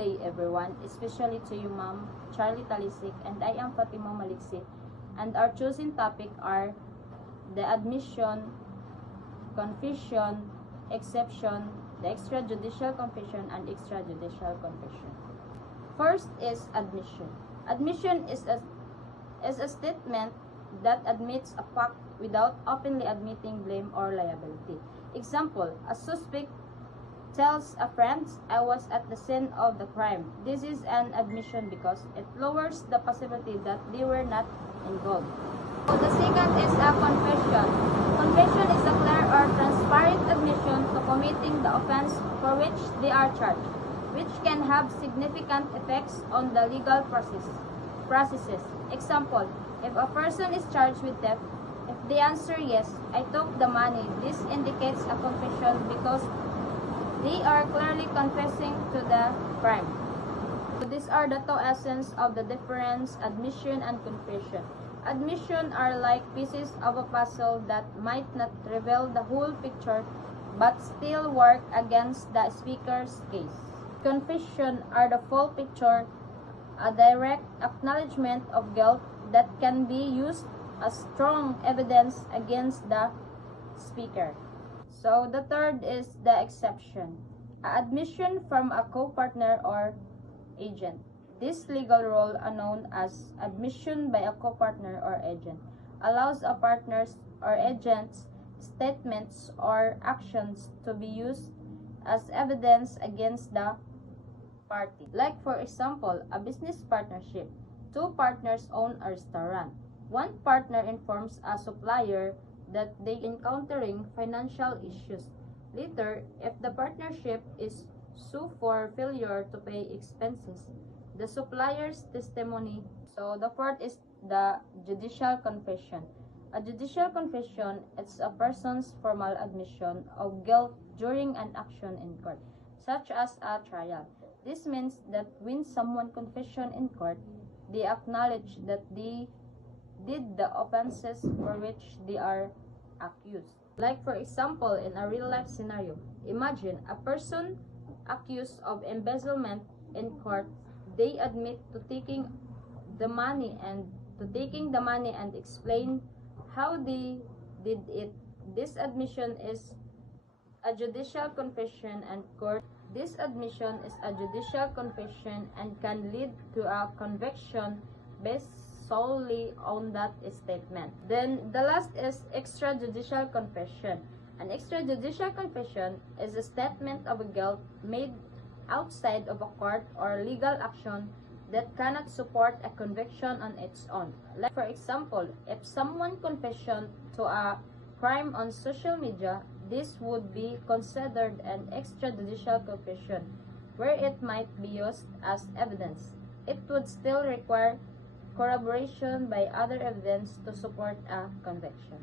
day, everyone, especially to you, Ma'am Charlie Talisik, and I am Fatima Maliksi, and our chosen topic are the admission, confession, exception, the extrajudicial confession, and extrajudicial confession. First is admission. Admission is a statement that admits a fact without openly admitting blame or liability. Example, a suspect tells a friend, "I was at the scene of the crime." This is an admission because it lowers the possibility that they were not involved. So the second is a confession. Confession is a clear or transparent admission to committing the offense for which they are charged, which can have significant effects on the legal processes. Example, if a person is charged with theft, if they answer yes, "I took the money," this indicates a confession because they are clearly confessing to the crime. So these are the two essence of the difference, admission and confession. Admission are like pieces of a puzzle that might not reveal the whole picture but still work against the speaker's case. Confession are the full picture, a direct acknowledgement of guilt that can be used as strong evidence against the speaker. So the third is the exception. Admission from a co-partner or agent. This legal role, known as admission by a co-partner or agent, allows a partner's or agent's statements or actions to be used as evidence against the party. Like for example, a business partnership. Two partners own a restaurant. One partner informs a supplier that they encountering financial issues. Later, if the partnership is sued for failure to pay expenses, the supplier's testimony. So the fourth is the judicial confession. A judicial confession is a person's formal admission of guilt during an action in court, such as a trial. This means that when someone confession in court, they acknowledge that they did the offenses for which they are accused. Like for example, in a real-life scenario, imagine a person accused of embezzlement in court. They admit to taking the money and explain how they did it. This admission is a judicial confession and court. This admission is a judicial confession and can lead to a conviction based solely on that statement. Then the last is extrajudicial confession. An extrajudicial confession is a statement of a guilt made outside of a court or legal action that cannot support a conviction on its own. Like for example, if someone confession to a crime on social media, this would be considered an extrajudicial confession, where it might be used as evidence. It would still require corroboration by other evidence to support a conviction.